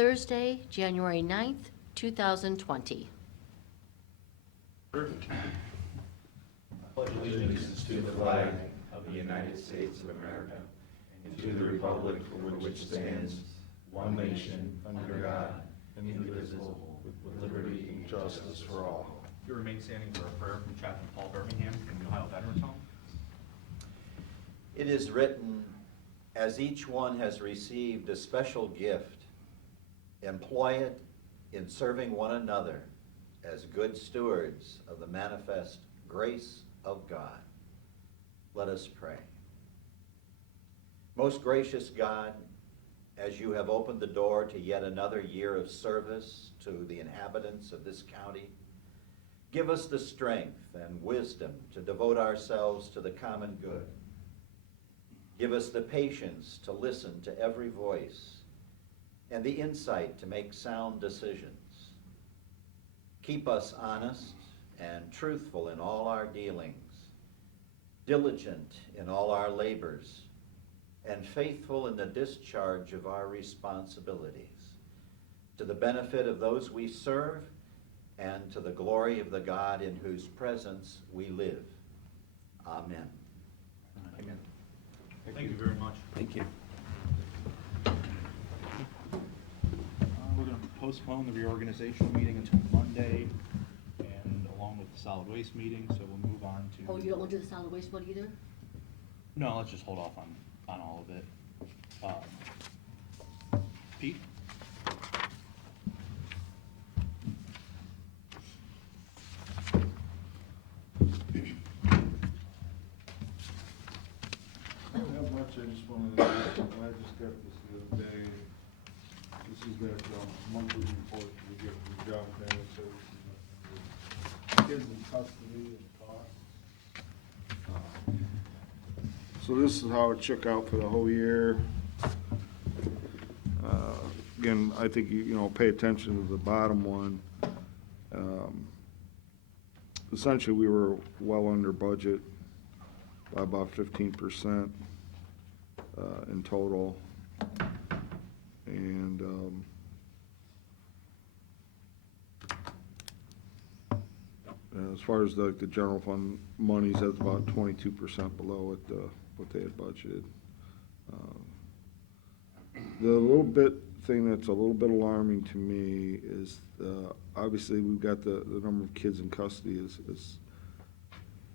Thursday, January 9th, 2020. Perfect. I pledge allegiance to the flag of the United States of America and to the republic for which stands one nation under God, indivisible, with liberty and justice for all. You remain standing for a prayer from Chaplain Paul Birmingham from the Ohio Veterans Home. It is written, as each one has received a special gift, employ it in serving one another as good stewards of the manifest grace of God. Let us pray. Most gracious God, as you have opened the door to yet another year of service to the inhabitants of this county, give us the strength and wisdom to devote ourselves to the common good. Give us the patience to listen to every voice and the insight to make sound decisions. Keep us honest and truthful in all our dealings, diligent in all our labors, and faithful in the discharge of our responsibilities, to the benefit of those we serve and to the glory of the God in whose presence we live. Amen. Amen. Thank you very much. Thank you. We're going to postpone the reorganizational meeting until Monday, and along with the solid waste meeting, so we'll move on to... Oh, you don't want to do the solid waste one either? No, let's just hold off on all of it. Pete? Not much, I just wanted to, I just got this the other day. This is that monthly report we get from the job and family services. Kids in custody and costs. So this is how it shook out for the whole year. Again, I think you know, pay attention to the bottom one. Essentially, we were well under budget by about 15% in total. And as far as the general fund monies, that's about 22% below what they had budgeted. The little bit thing that's a little bit alarming to me is obviously we've got the number of kids in custody is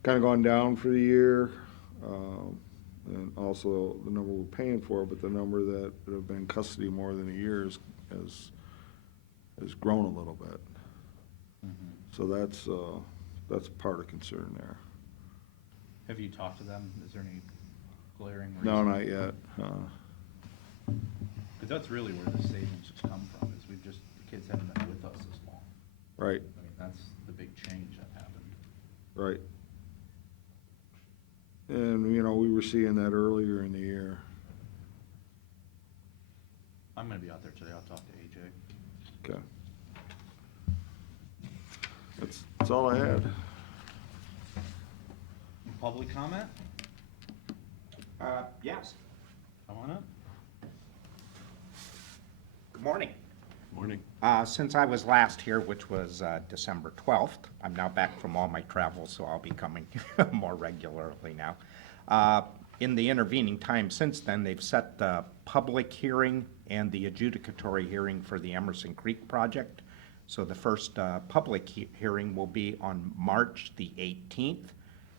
kind of gone down for the year, and also the number we're paying for, but the number that have been in custody more than a year has grown a little bit. So that's part of concern there. Have you talked to them? Is there any glaring reason? No, not yet. Because that's really where the savings has come from, is the kids haven't been with us as long. Right, I mean, that's the big change that happened. right. And, you know, we were seeing that earlier in the year. I'm going to be out there today. I'll talk to AJ. Okay. That's all I had. Public comment? Yes. Come on up. Good morning. Morning. Since I was last here, which was December 12th, I'm now back from all my travels, so I'll be coming more regularly now. In the intervening time since then, they've set the public hearing and the adjudicatory hearing for the Emerson Creek project. So the first public hearing will be on March the 18th.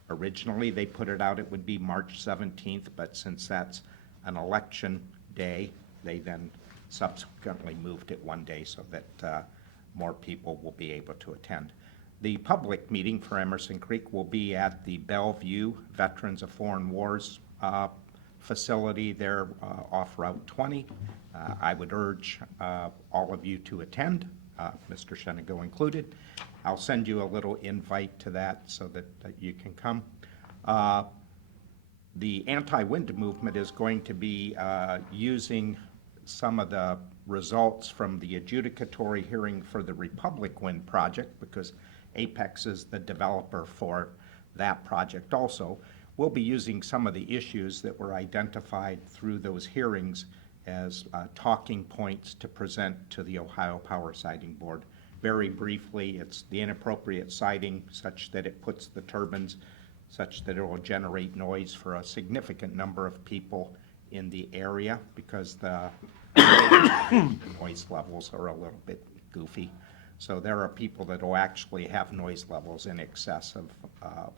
Originally, they put it out, it would be March 17th, but since that's an election day, they then subsequently moved it one day so that more people will be able to attend. The public meeting for Emerson Creek will be at the Bellevue Veterans of Foreign Wars facility there off Route 20. I would urge all of you to attend, Mr. Shenago included. I'll send you a little invite to that so that you can come. The anti-wind movement is going to be using some of the results from the adjudicatory hearing for the Republic Wind project, because Apex is the developer for that project also. We'll be using some of the issues that were identified through those hearings as talking points to present to the Ohio Power Siting Board. Very briefly, it's the inappropriate siting such that it puts the turbines such that it will generate noise for a significant number of people in the area because the noise levels are a little bit goofy. So there are people that will actually have noise levels in excess of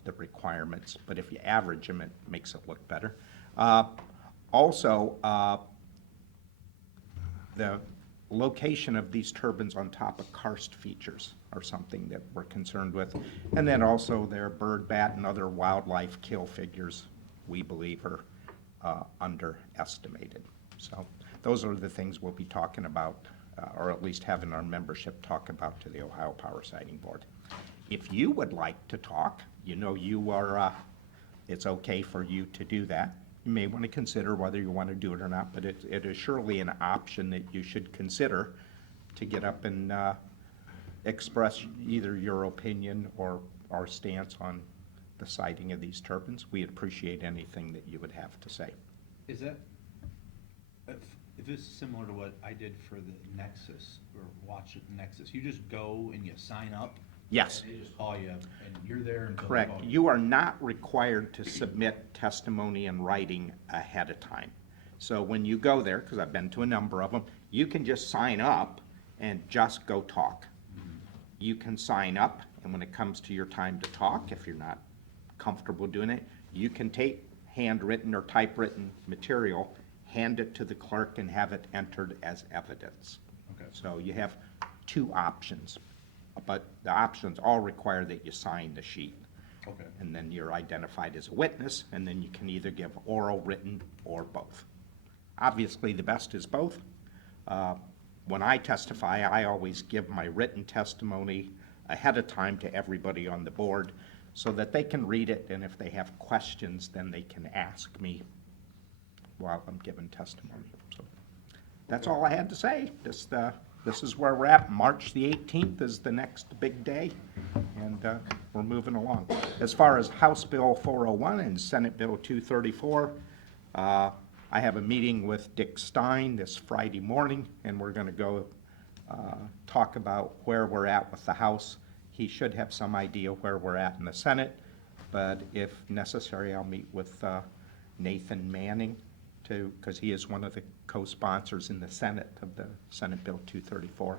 the requirements, but if you average them, it makes it look better. Also, the location of these turbines on top of karst features are something that we're concerned with. And then also their bird, bat, and other wildlife kill figures, we believe, are underestimated. So those are the things we'll be talking about, or at least having our membership talk about to the Ohio Power Siting Board. If you would like to talk, you know you are, it's okay for you to do that. You may want to consider whether you want to do it or not, but it is surely an option that you should consider to get up and express either your opinion or our stance on the siting of these turbines. We'd appreciate anything that you would have to say. Is that, if this is similar to what I did for the Nexus, or Watch It Nexus, you just go and you sign up? Yes. And they just call you, and you're there until they Correct. call You are not required to submit testimony in writing ahead of time. So when you go there, because I've been to a number of them, you can just sign up and just go talk. You can sign up, and when it comes to your time to talk, if you're not comfortable doing it, you can take handwritten or typewritten material, hand it to the clerk, and have it entered as evidence. Okay. So you have two options, but the options all require that you sign the sheet. Okay. And then you're identified as a witness, and then you can either give oral, written, or both. Obviously, the best is both. When I testify, I always give my written testimony ahead of time to everybody on the board so that they can read it, and if they have questions, then they can ask me while I'm giving testimony. So that's all I had to say. This is where we're at. March the 18th is the next big day, and we're moving along. As far as House Bill 401 and Senate Bill 234, I have a meeting with Dick Stein this Friday morning, and we're going to go talk about where we're at with the House. He should have some idea where we're at in the Senate, but if necessary, I'll meet with Nathan Manning too, because he is one of the co-sponsors in the Senate of the Senate Bill 234.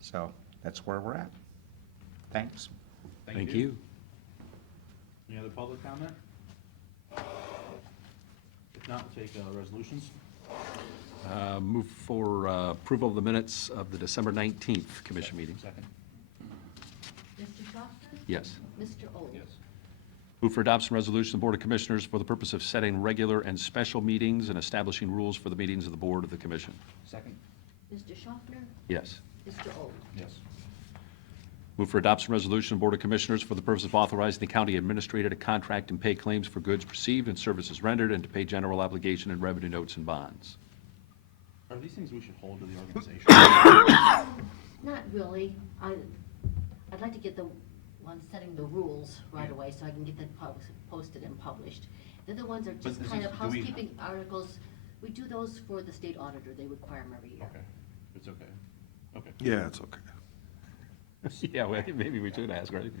So that's where we're at. Thanks. Thank you. Any other public comment? If not, we'll take resolutions. Move for approval of the minutes of the December 19th commission meeting. Second. Mr. Schaffner? Yes. Mr. Old? Yes. Move for adoption resolution of the Board of Commissioners for the purpose of setting regular and special meetings and establishing rules for the meetings of the Board of the Commission. Second. Mr. Schaffner? Yes. Mr. Old? Yes. Move for adoption resolution of the Board of Commissioners for the purpose of authorizing the county administrator to contract and pay claims for goods received and services rendered and to pay general obligation and revenue notes and bonds. Are these things we should hold to the organization? Not really. I'd like to get the one setting the rules right away so I can get that posted and published. The other ones are But just this kind is- of do we- housekeeping articles. We do those for the state auditor. They require them every year. Okay, it's okay. Okay. Yeah, it's okay. Yeah, well, maybe we should ask, right?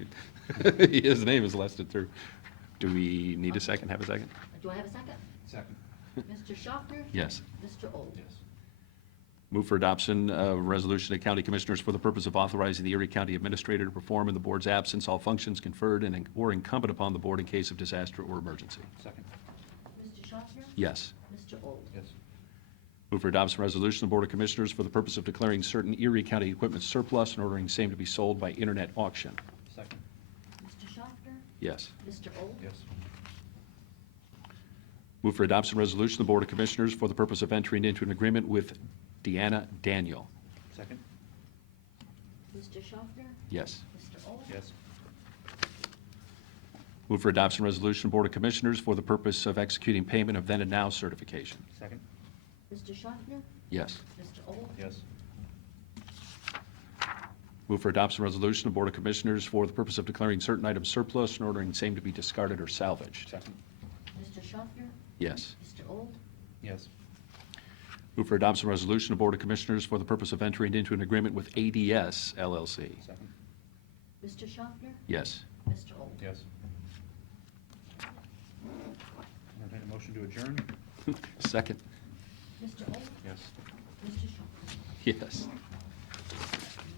His name is listed through. Do we need a second? Have a second? Do I have a second? Second. Mr. Schaffner? Yes. Mr. Old? Yes. Move for adoption of resolution of county commissioners for the purpose of authorizing the Erie County Administrator to perform in the board's absence all functions conferred and or incumbent upon the board in case of disaster or emergency. Second. Mr. Schaffner? Yes. Mr. Old? Yes. Move for adoption resolution of the Board of Commissioners for the purpose of declaring certain Erie County equipment surplus and ordering same to be sold by internet auction. Second. Mr. Schaffner? Yes. Mr. Old? Yes. Move for adoption resolution of the Board of Commissioners for the purpose of entering into an agreement with Deanna Daniel. Second. Mr. Schaffner? Yes. Mr. Old? Yes. Move for adoption resolution of Board of Commissioners for the purpose of executing payment of then and now certification. Second. Mr. Schaffner? Yes. Mr. Old? Yes. Move for adoption resolution of Board of Commissioners for the purpose of declaring certain items surplus and ordering same to be discarded or salvaged. Second. Mr. Schaffner? Yes. Mr. Old? Yes. Move for adoption of resolution of Board of Commissioners for the purpose of entering into an agreement with ADS LLC. Second. Mr. Schaffner? Yes. Mr. Olson? Yes. Entertain a motion to adjourn? Second. Mr. Olson? Yes. Mr. Schaffner? Yes.